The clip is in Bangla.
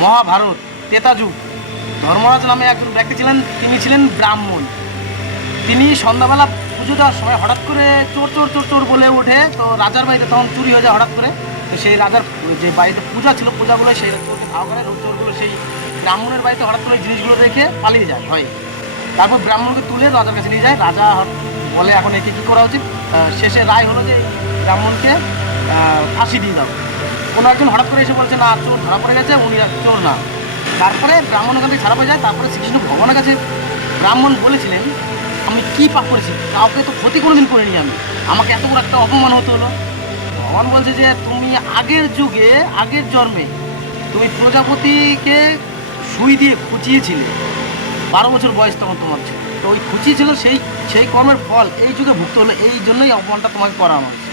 মহাভারত ত্রেতা যুগ ধর্মরাজ নামে একজন ব্যক্তি ছিলেন, তিনি ছিলেন ব্রাহ্মণ। তিনি সন্ধ্যাবেলা পুজো দেওয়ার সময় হঠাৎ করে চোর চোর চোর চোর বলে ওঠে। তো রাজার বাড়িতে তখন চুরি হয়ে যায় হঠাৎ করে। তো সেই রাজার যে বাড়িতে পূজা ছিল, পূজাগুলো সেই চোরকে ধাওয়া করে, চোরগুলো সেই ব্রাহ্মণের বাড়িতে হঠাৎ করে জিনিসগুলো রেখে পালিয়ে যায় হয়। তারপর ব্রাহ্মণকে তুলে রাজার কাছে নিয়ে যায়। রাজা বলে এখন একে কী করা উচিত। শেষে রায় হলো যে ব্রাহ্মণকে ফাঁসি দিয়ে দাও। কোনো একজন হঠাৎ করে এসে বলছে না চোর ধরা পড়ে গেছে, উনি চোর না। তারপরে ব্রাহ্মণ ওখান থেকে ছাড়া পেয়ে যায়। তারপরে শ্রীকৃষ্ণ ভগবানের কাছে ব্রাহ্মণ বলেছিলেন আমি কী পাপ করেছি, কাউকে তো ক্ষতি কোনোদিন করিনি আমি, আমাকে এত বড় একটা অপমান হতে হলো। ভগবান বলছে যে তুমি আগের যুগে আগের জন্মে তুমি প্রজাপতিকে সুই দিয়ে খুঁচিয়েছিলে, 12 বছর বয়স তখন তোমার ছিল। তো ওই খুঁচিয়েছিল, সেই সেই কর্মের ফল এই যুগে ভুগতে হলো, এই জন্যই অপমানটা তোমাকে করা হয়েছে।